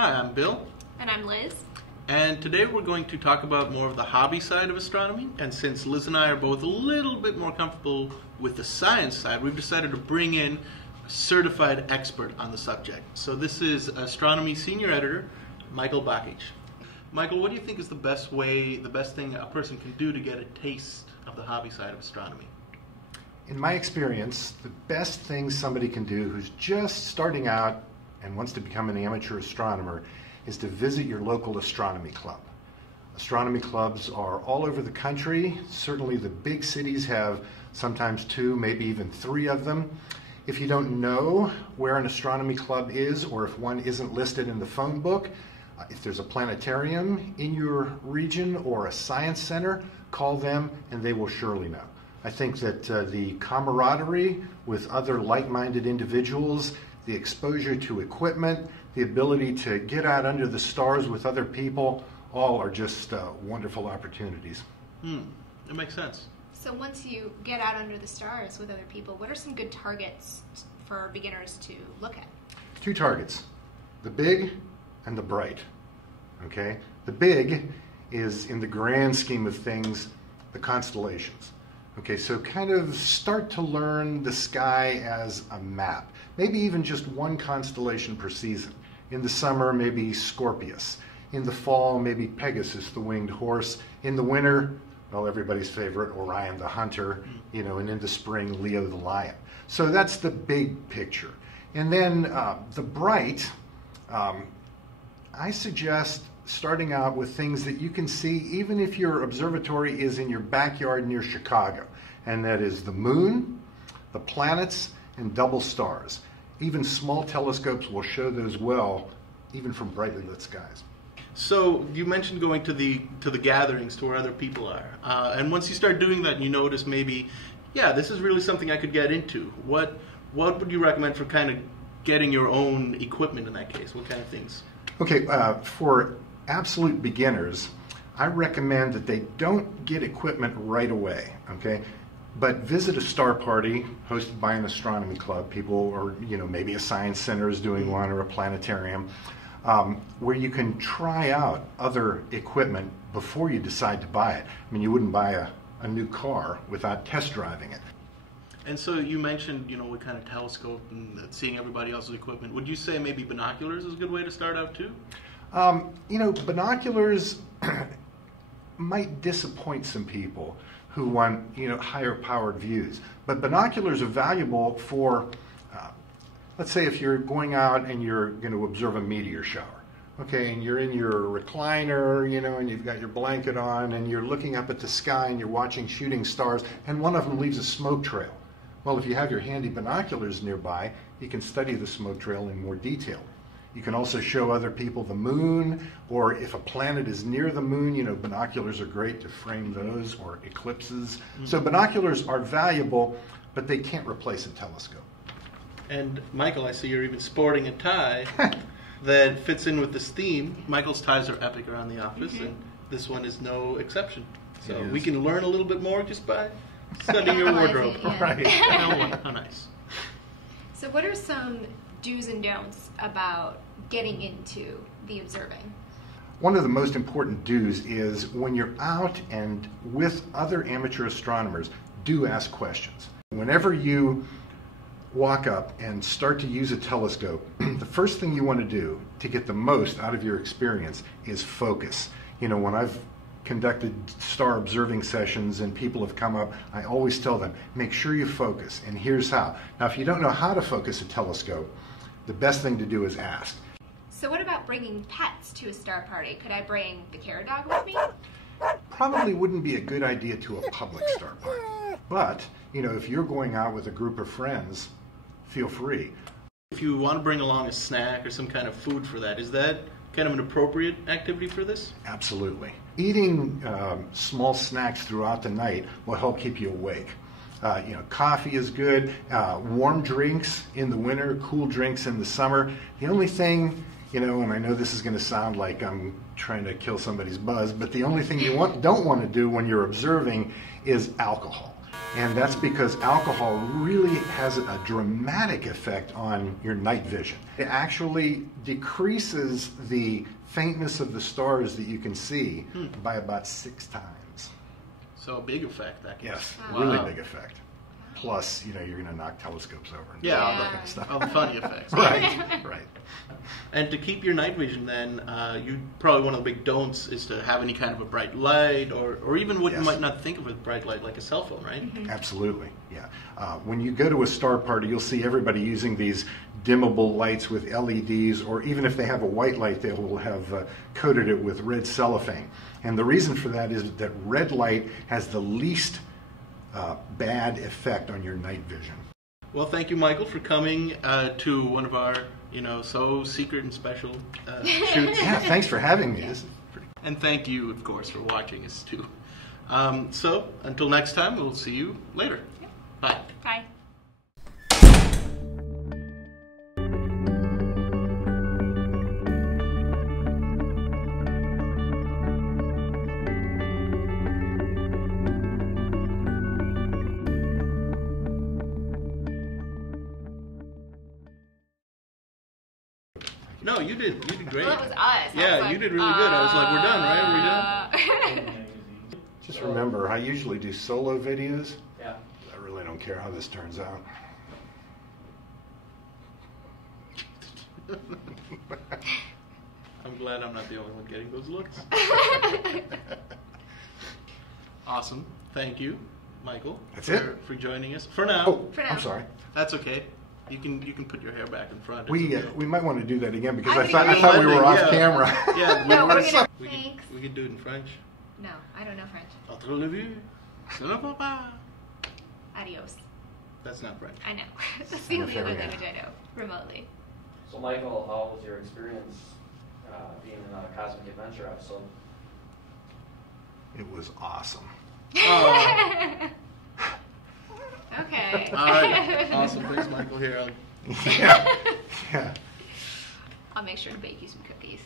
Hi, I'm Bill. And I'm Liz. And today we're going to talk about more of the hobby side of astronomy. And since Liz and I are both a little bit more comfortable with the science side, we've decided to bring in a certified expert on the subject. So this is Astronomy Senior Editor, Michael Bakich. Michael, what do you think is the best thing a person can do to get a taste of the hobby side of astronomy? In my experience, the best thing somebody can do who's just starting out and wants to become an amateur astronomer is to visit your local astronomy club. Astronomy clubs are all over the country. Certainly the big cities have sometimes 2, maybe even 3 of them. If you don't know where an astronomy club is, or if one isn't listed in the phone book, if there's a planetarium in your region or a science center, call them and they will surely know. I think that the camaraderie with other like-minded individuals, the exposure to equipment, the ability to get out under the stars with other people, all are just wonderful opportunities. That makes sense. So once you get out under the stars with other people, what are some good targets for beginners to look at? 2 targets, the big and the bright. Okay? The big is, in the grand scheme of things, the constellations. Okay, so kind of start to learn the sky as a map. Maybe even just one constellation per season. In the summer, maybe Scorpius. In the fall, maybe Pegasus, the winged horse. In the winter, well, everybody's favorite, Orion, the hunter. And in the spring, Leo, the lion. So that's the big picture. And then the bright, I suggest starting out with things that you can see even if your observatory is in your backyard near Chicago, and that is the moon, the planets, and double stars. Even small telescopes will show those well, even from brightly lit skies. So you mentioned going to the gatherings, to where other people are, and once you start doing that, and you notice maybe, yeah, this is really something I could get into. What would you recommend for kind of getting your own equipment in that case? What kind of things? Okay, for absolute beginners, I recommend that they don't get equipment right away, okay? But visit a star party hosted by an astronomy club, people, or maybe a science center is doing one, or a planetarium, where you can try out other equipment before you decide to buy it. I mean, you wouldn't buy a new car without test driving it. And so you mentioned, what kind of telescope and seeing everybody else's equipment. Would you say maybe binoculars is a good way to start out too? Binoculars might disappoint some people who want, higher powered views. But binoculars are valuable for, let's say if you're going out and you're going to observe a meteor shower. Okay, and you're in your recliner, and you've got your blanket on, and you're looking up at the sky and you're watching shooting stars, and one of them leaves a smoke trail. Well, if you have your handy binoculars nearby, you can study the smoke trail in more detail. You can also show other people the moon, or if a planet is near the moon, binoculars are great to frame those, or eclipses. So binoculars are valuable, but they can't replace a telescope. And Michael, I see you're even sporting a tie that fits in with this theme. Michael's ties are epic around the office, and this one is no exception. So we can learn a little bit more just by studying your wardrobe. Yeah. Right. How nice. So what are some do's and don'ts about getting into the observing? One of the most important do's is when you're out and with other amateur astronomers, do ask questions. Whenever you walk up and start to use a telescope, the first thing you want to do to get the most out of your experience is focus. When I've conducted star observing sessions and people have come up, I always tell them, make sure you focus, and here's how. Now, if you don't know how to focus a telescope, the best thing to do is ask. So what about bringing pets to a star party? Could I bring the carrot dog with me? Probably wouldn't be a good idea to a public star party. But, if you're going out with a group of friends, feel free. If you want to bring along a snack or some kind of food for that, is that kind of an appropriate activity for this? Absolutely. Eating small snacks throughout the night will help keep you awake. Coffee is good. Warm drinks in the winter, cool drinks in the summer. The only thing, and I know this is going to sound like I'm trying to kill somebody's buzz, but the only thing you don't want to do when you're observing is alcohol. And that's because alcohol really has a dramatic effect on your night vision. It actually decreases the faintness of the stars that you can see by about 6 times. So a big effect, that can. Yes, Wow. really big effect. Plus, you know, you're going to knock telescopes over and Yeah. all that kind of stuff. All the funny effects. Right, right. And to keep your night vision, then, you probably one of the big don'ts is to have any kind of a bright light, or even what you Yes. might not think of as bright light, like a cell phone, right? Absolutely, yeah. When you go to a star party, you'll see everybody using these dimmable lights with LEDs, or even if they have a white light, they will have coated it with red cellophane. And the reason for that is that red light has the least bad effect on your night vision. Well, thank you, Michael, for coming to one of our, so secret and special shoots. Yeah, thanks for having me. This is And thank you, of course, for watching us, too. So, until next time, we'll see you later. Yep. Bye. Bye. No, you did great. Well, it was us. I Yeah, was like, you did really good. I was like, we're done, right? Are we done? Just remember, I usually do solo videos. Yeah. I really don't care how this turns out. I'm glad I'm not the only one getting those looks. Awesome. Thank you, Michael, That's for joining us. For now. Oh, For now. I'm sorry. That's okay. You can put your hair back in front. It's We okay. might want to do that again because I I would thought agree. we were off Yeah. camera. Yeah, No, we're gonna. we Thanks. could do it in French. No, I don't know French. Entre les vues, ce ne peut pas. Adios. That's not French. I know. That's the only other Fair, yeah. language I know remotely. So, Michael, how was your experience being in a Cosmic Adventure episode? It was awesome. Oh. Okay. All right. Awesome. Thanks, Michael. Here, Yeah. Yeah. I'll make sure to bake you some cookies.